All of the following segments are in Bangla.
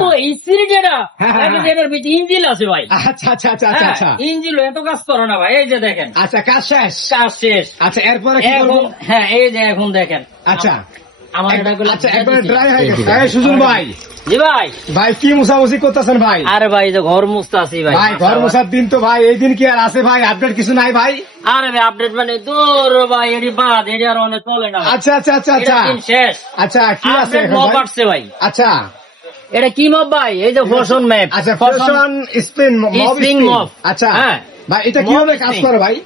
তো ইস্ত্রি যেটা যেটার ভিতরে ইঞ্জিল আছে ভাই। আচ্ছা আচ্ছা আচ্ছা আচ্ছা আচ্ছা ইঞ্জিল এত কাজ করো না ভাই। এই যে দেখেন, আচ্ছা কাজ শেষ। কাজ শেষ। আচ্ছা এরপরে কি করব? হ্যাঁ এই যে এখন দেখেন। আচ্ছা আমার এটা আচ্ছা একবারে ড্রাই হয়ে গেছে। এই সুজন ভাই, জি ভাই। ভাই কি মুছামুছি করতেছেন ভাই? আরে ভাই যে ঘর মুছতে আছি ভাই। ভাই ঘর মুছার দিন তো ভাই, এই দিন কি আর আছে ভাই? আপডেট কিছু নাই ভাই? আরে ভাই আপডেট মানে দূর ভাই, এটি বাদ, এটি আর অনেক চলে না। আচ্ছা আচ্ছা আচ্ছা আচ্ছা শেষ। আচ্ছা কি আছে মপ আসছে ভাই। আচ্ছা এটা কি মপ ভাই? এই যে ফ্যাশন ম্যাপ। আচ্ছা ফ্যাশন স্পিন মপ। আচ্ছা ভাই এটা কিভাবে কাজ করে ভাই?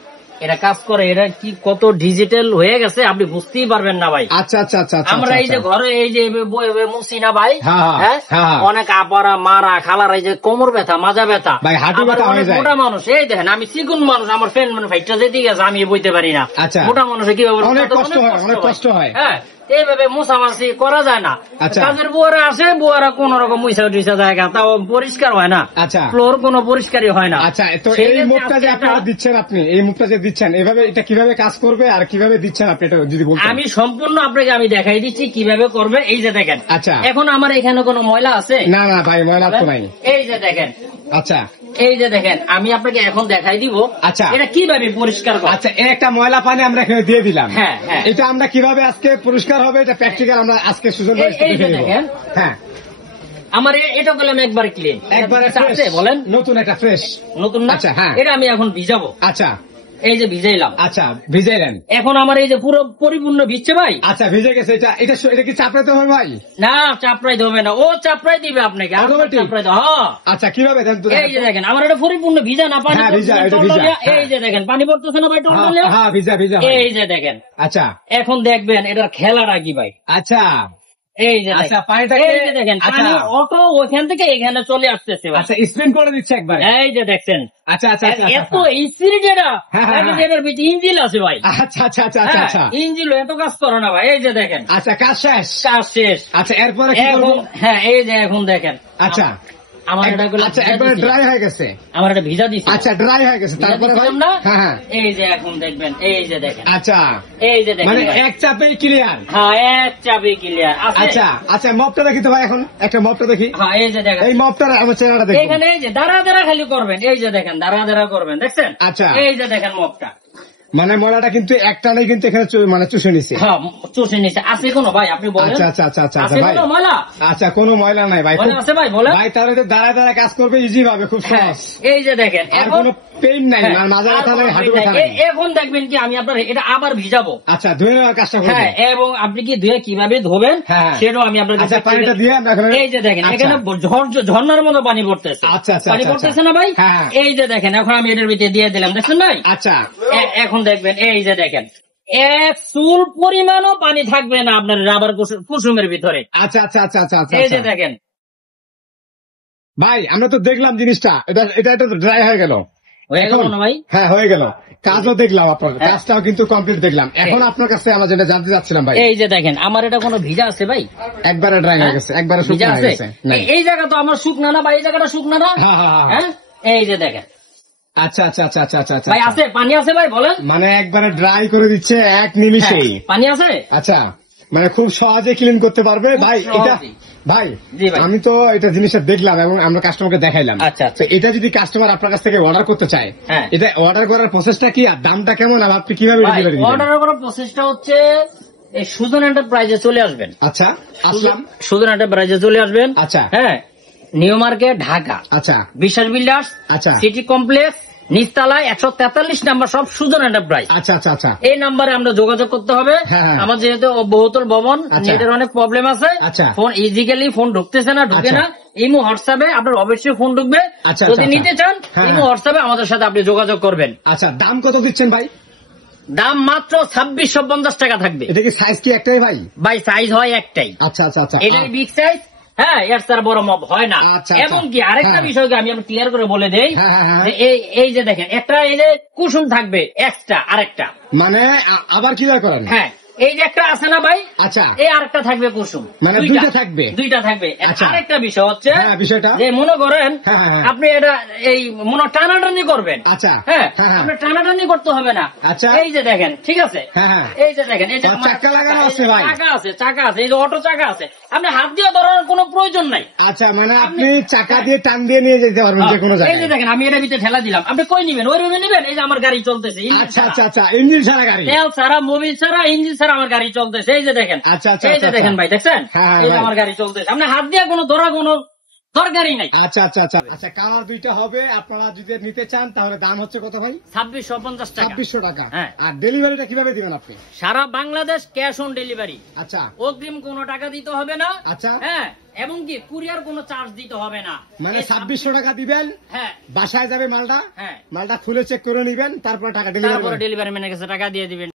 এটা কাজ করে, এটা কি কত ডিজিটাল হয়ে গেছে আপনি বুঝতেই পারবেন না ভাই। আচ্ছা আচ্ছা আচ্ছা আমরা এই যে ঘরে এই যে মুছি না ভাই, অনেক আপারা মারা খালার এই যে কোমর ব্যথা মাজা ব্যথা ভাই, হাঁটু ব্যথা হয়ে যায়। মোটা মানুষ এই দেখেন, আমি চিকুন মানুষ, আমার ফ্যান মানে ফাইটটা যেতে গেছে, আমি বইতে পারি না। মোটা মানুষে কিভাবে অনেক কষ্ট হয়। হ্যাঁ এইভাবে মোছামাছি করা যায় না। কাজের বুয়ারা আসে, বুয়ারা কোন রকম মুছা টুইছা জায়গা তাও পরিষ্কার হয় না। আচ্ছা ফ্লোর কোনো পরিষ্কারই হয় না। আচ্ছা তো এই মুখটা যে আপনারা দিচ্ছেন, আপনি এই মুখটা যে দিচ্ছেন, এভাবে এটা কিভাবে কাজ করবে আর কিভাবে দিচ্ছেন আপনি এটা যদি বলতেন? আমি সম্পূর্ণ আপনাকে আমি দেখাই দিচ্ছি কিভাবে করবে। এই যে দেখেন। আচ্ছা এখন আমার এখানে কোনো ময়লা আছে? না না ভাই ময়লা তো নাই। এই যে দেখেন। আচ্ছা এই যে দেখেন, আমি আপনাকে এখন দেখাই দিব। আচ্ছা এটা কিভাবে পরিষ্কার করে। আচ্ছা একটা ময়লা পানি আমরা এখানে দিয়ে দিলাম। হ্যাঁ হ্যাঁ, এটা আমরা কিভাবে আজকে পরিষ্কার হবে এটা প্র্যাকটিক্যাল আমরা আজকে সুজন ভাই দেখে নেব। হ্যাঁ আমার এটা বললাম একবার ক্লিন, একবারে বলেন নতুন একটা ফ্রেশ নতুন না। আচ্ছা হ্যাঁ, এটা আমি এখন ভিজাবো। আচ্ছা এই যে ভিজাইলাম। আচ্ছা ভিজাইলেন, এখন আমার এই যে পুরো পরিপূর্ণ ভিজছে ভাই। আচ্ছা ভিজে গেছে। এটা এটা এটা কি চাপড়াতে হবে ভাই? না চাপড়াই দেবে না, ও চাপড়াই দিবে আপনাকে। আচ্ছা কিভাবে দেন? এই যে দেখেন আমার এটা পরিপূর্ণ ভিজা না, পানি এই যে দেখেন পানি পড়তেছে না ভাই? হ্যাঁ ভিজা ভিজা। এই যে দেখেন। আচ্ছা এখন দেখবেন এটার খেলাটা কি ভাই। আচ্ছা এই যে আচ্ছা পানিটা দেখেন, পানি অটো ওখান থেকে এখানে চলে আসতেছে। আচ্ছা স্পিন করে দিচ্ছে একবার। এই যে দেখছেন। আচ্ছা আচ্ছা এত ইস্ত্রি যেটা যেটার ভিতরে ইঞ্জিল আছে ভাই। আচ্ছা আচ্ছা আচ্ছা আচ্ছা ইঞ্জিল এত কাজ করো না ভাই। এই যে দেখেন। আচ্ছা কাজ শেষ। কাজ শেষ। আচ্ছা এরপরে কি করব? হ্যাঁ এই যে এখন দেখেন। আচ্ছা আমার এটা আচ্ছা একবারে ড্রাই হয়ে গেছে। আমার এটা ভিজা দিছি। আচ্ছা ড্রাই হয়ে গেছে, তারপরে ভাই হ্যাঁ হ্যাঁ এই যে এখন দেখবেন। এই যে দেখেন। আচ্ছা এই যে দেখেন মানে এক চাপেই ক্লিয়ার। হ্যাঁ এক চাপে ক্লিয়ার। আচ্ছা আচ্ছা মপটা দেখি তো ভাই, এখন একটা মপটা দেখি। হ্যাঁ এই যে দেখেন, এই মপটা আমার চেহারাটা দেখুন। এখানে এই যে দাঁড়া দাঁড়া খালি করবেন। এই যে দেখেন দাঁড়া দাঁড়া করবেন, দেখছেন? আচ্ছা এই যে দেখেন মপটা মানে ময়লাটা কিন্তু একটা নেই, কিন্তু এখানে মানে চুষে নিচ্ছে। হ্যাঁ চুষে নিচ্ছে। আছে কোনো ভাই আপনি বলেন? আচ্ছা আচ্ছা আচ্ছা আচ্ছা ভাই ময়লা? আচ্ছা কোনো ময়লা নাই ভাই। আছে ভাই বলেন? ভাই তাহলে দাঁড়ায় দাঁড়ায় কাজ করবে ইজি ভাবে, খুব সহজ। এই যে দেখেন আর কোনো পেইন নাই, মাজা ব্যথা নাই, হাঁটু ব্যথা নাই। এখন দেখবেন কি আমি আপনার এটা আবার ভিজাবো। আচ্ছা ধুয়ে নেওয়ার কাজটা করবেন। হ্যাঁ এবং আপনি কি ধুয়ে কিভাবে ধোবেন সেটাও আমি আপনার। আচ্ছা পানিটা দিয়ে আমরা এই যে দেখেন এখানে ঝর্ণার মতো পানি পড়তেছে। আচ্ছা আচ্ছা পানি পড়তেছে না ভাই? এই যে দেখেন এখন আমি এটার ভিতরে দিয়ে দিলাম, দেখছেন ভাই? আচ্ছা এখন দেখবেন এই যে দেখেন এক চুল পরিমাণও পানি থাকবে না আপনার রাবার কুসুমের ভিতরে। আচ্ছা আচ্ছা আচ্ছা আচ্ছা এই যে দেখেন ভাই আমরা তো দেখলাম জিনিসটা, এটা এটা এটা ড্রাই হয়ে গেল। হয়ে গেল না ভাই? হ্যাঁ হয়ে গেল, কাজও দেখলাম আপনার, কাজটাও কিন্তু কমপ্লিট দেখলাম। এখন আপনার কাছে আমরা যেটা জানতে চাচ্ছিলাম ভাই, এই যে দেখেন আমার এটা কোনো ভিজা আছে ভাই? একবারে ড্রাই হয়ে গেছে, একবারে শুকনো হয়ে গেছে। এই জায়গা তো আমার শুকনা না ভাই, এই জায়গাটা শুকনা না। হ্যাঁ এই যে দেখেন। আচ্ছা আচ্ছা আচ্ছা আচ্ছা আচ্ছা ভাই আছে পানি আছে ভাই বলেন? মানে একবারে ড্রাই করে দিচ্ছে এক নিমিষেই। পানি আছে? আচ্ছা মানে খুব সহজে ক্লিন করতে পারবে ভাই এটা। ভাই আমি তো এটা জিনিসটা দেখলাম এবং আমরা কাস্টমারকে দেখাইলাম। আচ্ছা এটা যদি কাস্টমার আপনার কাছ থেকে অর্ডার করতে চায়, এটা অর্ডার করার প্রসেসটা কি আর দামটা কেমন, আর আপনি কিভাবে অর্ডার করার প্রসেসটা হচ্ছে এই সুজন এন্টারপ্রাইজে চলে আসবেন। আচ্ছা আসলাম, সুজন এন্টারপ্রাইজে চলে আসবেন। আচ্ছা হ্যাঁ নিউ মার্কেট ঢাকা। আচ্ছা বিশ্বাস বিল্ডার্স। আচ্ছা সিটি কমপ্লেক্স নিচতলায় 143 নাম্বার, সব সুজন এন্টারপ্রাইজ। আচ্ছা আচ্ছা আচ্ছা এই নাম্বারে আমরা যোগাযোগ করতে হবে। আমার যেহেতু বহুতল ভবন, নেটের অনেক প্রবলেম আছে, ফোন ইজিক্যালি ফোন ঢুকতেছে না, ঢুকে না। ইমো হোয়াটসঅ্যাপে আপনার অবশ্যই ফোন ঢুকবে। যদি নিতে চান ইমো হোয়াটসঅ্যাপে আমাদের সাথে আপনি যোগাযোগ করবেন। আচ্ছা দাম কত দিচ্ছেন ভাই? দাম মাত্র 2650 টাকা থাকবে। এটা কি সাইজ কি একটাই ভাই? ভাই সাইজ হয় একটাই। আচ্ছা আচ্ছা আচ্ছা এটাই বিগ সাইজ। হ্যাঁ এর স্যার বড় মপ হয় না। এবং কি আরেকটা বিষয়কে আমি ক্লিয়ার করে বলে দেই, এই যে দেখেন একটা এই যে কুসুম থাকবে এক্সট্রা আরেকটা, মানে আবার ক্লিয়ার করেন। হ্যাঁ এই যে একটা আছে না ভাই, আচ্ছা, এই আরেকটা থাকবে কুসুম, মানে দুইটা থাকবে, দুইটা থাকবে। আচ্ছা। আরেকটা বিষয় হচ্ছে বিষয়টা যে মনে করেন আপনি এটা এই মনে টানাটানি করবেন, আচ্ছা, হ্যাঁ আপনি টানাটানি করতে হবে না। আচ্ছা, এই যে দেখেন, ঠিক আছে, এই যে দেখেন, এই যে চাকা লাগানো আছে ভাই, চাকা আছে, চাকা আছে, এই যে অটো চাকা আছে, আপনি হাত দিয়ে ধরার কোনো প্রয়োজন নাই। আচ্ছা, মানে আপনি চাকা দিয়ে টান দিয়ে নিয়ে যেতে পারবেন যে কোনো জায়গায়। এই যে দেখেন, আমি এটা ভিতরে ঠেলা দিলাম, আপনি কই নিবেন? ওই রুমে নিবেন। এই যে আমার গাড়ি চলতেছে, আচ্ছা আচ্ছা আচ্ছা, ইঞ্জিন ছাড়া গাড়ি, তেল ছাড়া, মোবিল ছাড়া, ইঞ্জিন ছাড়া আমার গাড়ি চলতেছে। এই যে দেখেন, আচ্ছা আচ্ছা, এই যে দেখেন ভাই, দেখছেন, এই যে আমার গাড়ি চলতেছে, আপনি হাত দিয়ে কোনো ধরা কোনো দরকারই নাই। আচ্ছা আচ্ছা আচ্ছা আচ্ছা, কালার দুইটা হবে। আপনারা যদি নিতে চান তাহলে দাম হচ্ছে কত ভাই? 2650 টাকা। 2600 টাকা। হ্যাঁ। আর ডেলিভারিটা কিভাবে দিবেন আপনি? সারা বাংলাদেশ ক্যাশ অন ডেলিভারি। আচ্ছা, অগ্রিম কোনো টাকা দিতে হবে না। আচ্ছা, হ্যাঁ, এবং কি কুরিয়ার কোনো চার্জ দিতে হবে না। মানে 2600 টাকা দিবেন, হ্যাঁ, বাসায় যাবে মালটা, হ্যাঁ, মালটা খুলে চেক করে নিবেন, তারপরে টাকা তারপরে ডেলিভারি ম্যানের কাছে টাকা দিয়ে দিবেন।